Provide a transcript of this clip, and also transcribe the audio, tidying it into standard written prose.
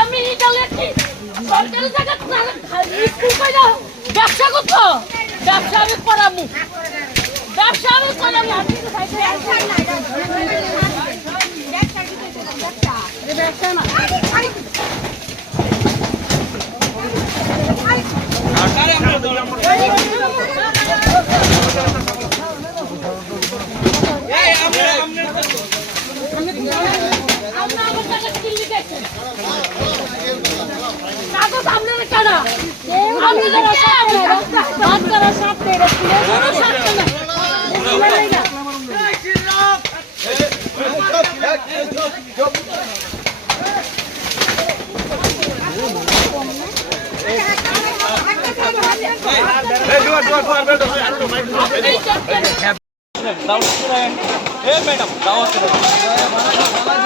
আমি ইটালিয়ান সরকারি জায়গা স্কুল কইরা ব্যবসা করতো ব্যবসা আমি করামু ব্যবসা আমি করামু ব্যবসা না কাগজ আপনার কারা আমি যারা বাদ করা সাথে मैडम